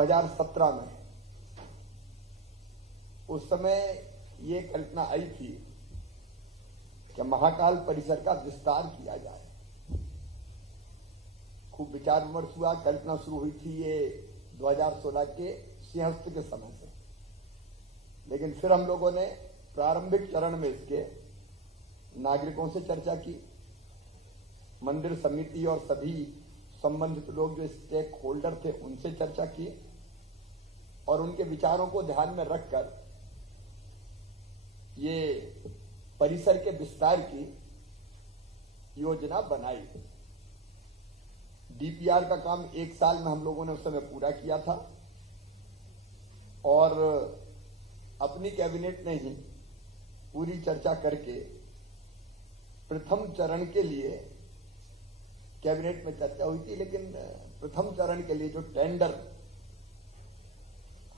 2017 में उस समय ये कल्पना आई थी कि महाकाल परिसर का विस्तार किया जाए। खूब विचार विमर्श हुआ, कल्पना शुरू हुई थी ये 2016 के सिंहस्थ के समय से। लेकिन फिर हम लोगों ने प्रारंभिक चरण में इसके नागरिकों से चर्चा की, मंदिर समिति और सभी संबंधित लोग जो स्टेक होल्डर थे उनसे चर्चा की और उनके विचारों को ध्यान में रखकर ये परिसर के विस्तार की योजना बनाई। डीपीआर का काम 1 साल में हम लोगों ने उस समय पूरा किया था और अपनी कैबिनेट ने ही पूरी चर्चा करके प्रथम चरण के लिए कैबिनेट में चर्चा हुई थी। लेकिन प्रथम चरण के लिए जो टेंडर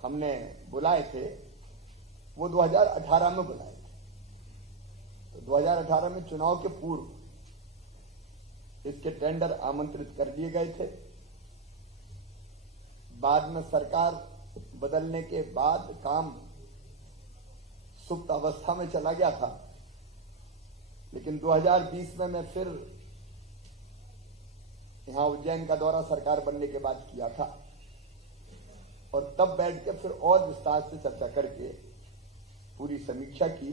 हमने बुलाए थे वो 2018 में बुलाए थे। तो 2018 में चुनाव के पूर्व इसके टेंडर आमंत्रित कर दिए गए थे। बाद में सरकार बदलने के बाद काम सुप्त अवस्था में चला गया था। लेकिन 2020 में मैं फिर यहां उज्जैन का दौरा सरकार बनने के बाद किया था और तब बैठ के फिर और विस्तार से चर्चा करके पूरी समीक्षा की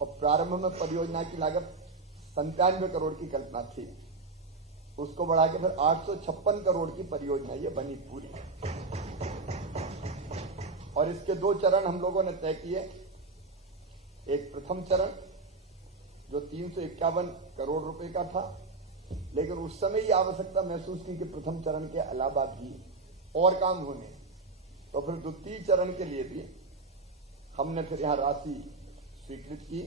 और प्रारंभ में परियोजना की लागत 97 करोड़ की कल्पना थी, उसको बढ़ा के फिर 856 करोड़ की परियोजना ये बनी पूरी। और इसके 2 चरण हम लोगों ने तय किए। एक प्रथम चरण जो 351 करोड़ रुपए का था, लेकिन उस समय ये आवश्यकता महसूस की कि प्रथम चरण के अलावा भी और काम होने, तो फिर द्वितीय चरण के लिए भी हमने फिर यहां राशि स्वीकृत की।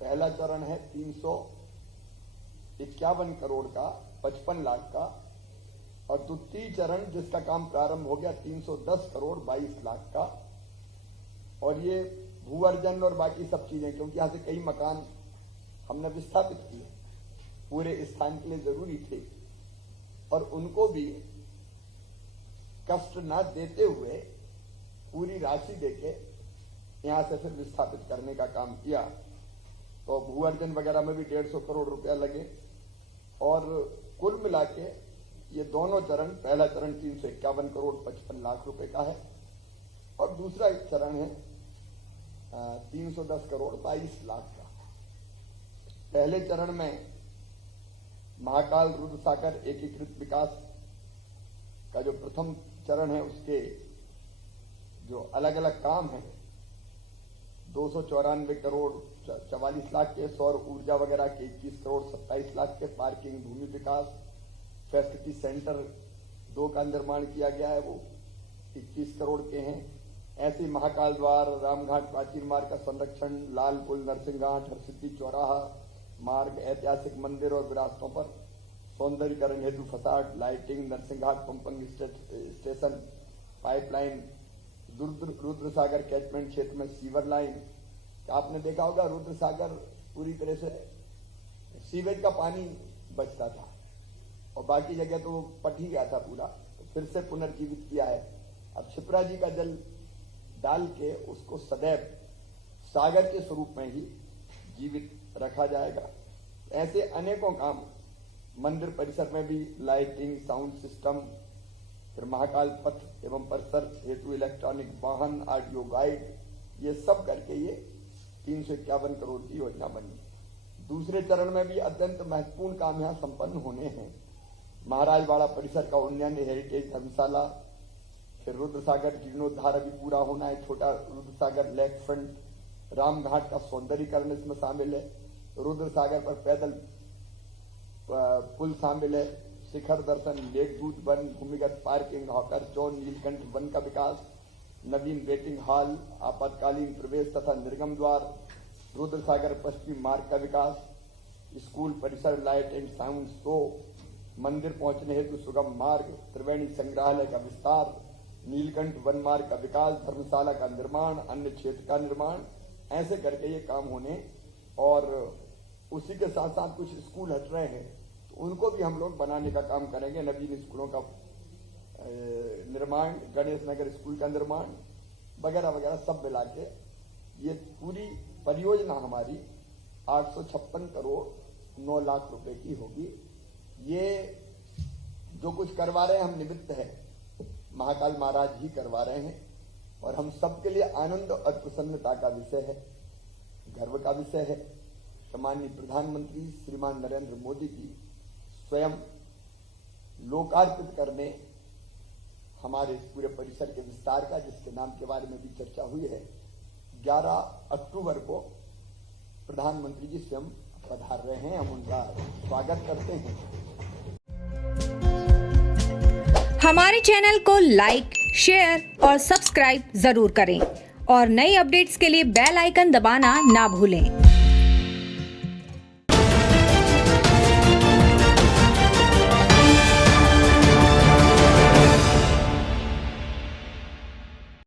पहला चरण है 351 करोड़ का 55 लाख का और द्वितीय चरण जिसका काम प्रारंभ हो गया 310 करोड़ 22 लाख का। और ये भू अर्जन और बाकी सब चीजें, क्योंकि यहां से कई मकान हमने विस्थापित किए, पूरे स्थान के लिए जरूरी थे और उनको भी कष्ट न देते हुए पूरी राशि देके यहां से फिर विस्थापित करने का काम किया। तो भू अर्जन वगैरह में भी 150 करोड़ रुपया लगे और कुल मिला के ये दोनों चरण, पहला चरण 351 करोड़ 55 लाख रुपए का है और दूसरा चरण है 310 करोड़ 22 लाख का। पहले चरण में महाकाल रुद्रसागर एकीकृत विकास का जो प्रथम चरण है उसके जो अलग अलग काम है 294 करोड़ 44 लाख के, सौर ऊर्जा वगैरह के 21 करोड़ 27 लाख के, पार्किंग भूमि विकास फैसिलिटी सेंटर 2 का निर्माण किया गया है वो 21 करोड़ के हैं। ऐसे महाकाल द्वार, रामघाट प्राचीन मार्ग का संरक्षण, लाल पुल, नरसिंहघाट, हरसिद्धि चौराहा मार्ग, ऐतिहासिक मंदिर और विरासतों पर सौंदर्यीकरण हेतु facade, lighting, Narsinghghat pumping station, pipeline, Rudrasagar catchment क्षेत्र में सीवर लाइन। आपने देखा होगा रुद्रसागर पूरी तरह से सीवेज का पानी बचता था और बाकी जगह तो पट ही गया था पूरा, तो फिर से पुनर्जीवित किया है। अब क्षिप्रा जी का जल डाल के उसको सदैव सागर के स्वरूप में ही जीवित रखा जाएगा। ऐसे अनेकों काम, मंदिर परिसर में भी लाइटिंग, साउंड सिस्टम, फिर महाकाल पथ एवं परिसर हेतु इलेक्ट्रॉनिक वाहन, ऑडियो गाइड, ये सब करके ये 351 करोड़ की योजना बनी। दूसरे चरण में भी अत्यंत महत्वपूर्ण काम यहां संपन्न होने हैं। महाराजवाड़ा परिसर का उन्नयन, हेरिटेज धर्मशाला, फिर रुद्रसागर जीर्णोद्धार अभी पूरा होना है, छोटा रुद्रसागर लेक फ्रंट, रामघाट का सौंदर्यीकरण इसमें शामिल है, रुद्रसागर पर पैदल पुल शामिल है, शिखर दर्शन, लेक दूत वन, भूमिगत पार्किंग, हॉकर चौन, नीलकंठ वन का विकास, नवीन वेटिंग हॉल, आपातकालीन प्रवेश तथा निर्गम द्वार, रुद्रसागर पश्चिमी मार्ग का विकास, स्कूल परिसर, लाइट एंड साउंड शो, मंदिर पहुंचने हेतु सुगम मार्ग, त्रिवेणी संग्रहालय का विस्तार, नीलकंठ वन मार्ग का विकास, धर्मशाला का निर्माण, अन्य क्षेत्र का निर्माण, ऐसे करके ये काम होने। और उसी के साथ साथ कुछ स्कूल हट रहे हैं तो उनको भी हम लोग बनाने का काम करेंगे, नवीन स्कूलों का निर्माण, गणेश नगर स्कूल का निर्माण वगैरह वगैरह सब मिला के ये पूरी परियोजना हमारी 856 करोड़ 9 लाख रुपए की होगी। ये जो कुछ करवा रहे हैं हम निमित्त है, महाकाल महाराज ही करवा रहे हैं और हम सबके लिए आनंद और प्रसन्नता का विषय है, गर्व का विषय है। माननीय प्रधानमंत्री श्रीमान नरेंद्र मोदी जी स्वयं लोकार्पित करने हमारे इस पूरे परिसर के विस्तार का, जिसके नाम के बारे में भी चर्चा हुई है, 11 अक्टूबर को प्रधानमंत्री जी स्वयं पधार रहे हैं। हम उनका स्वागत करते हैं। हमारे चैनल को लाइक, शेयर और सब्सक्राइब जरूर करें और नई अपडेट्स के लिए बेल आइकन दबाना ना भूलें।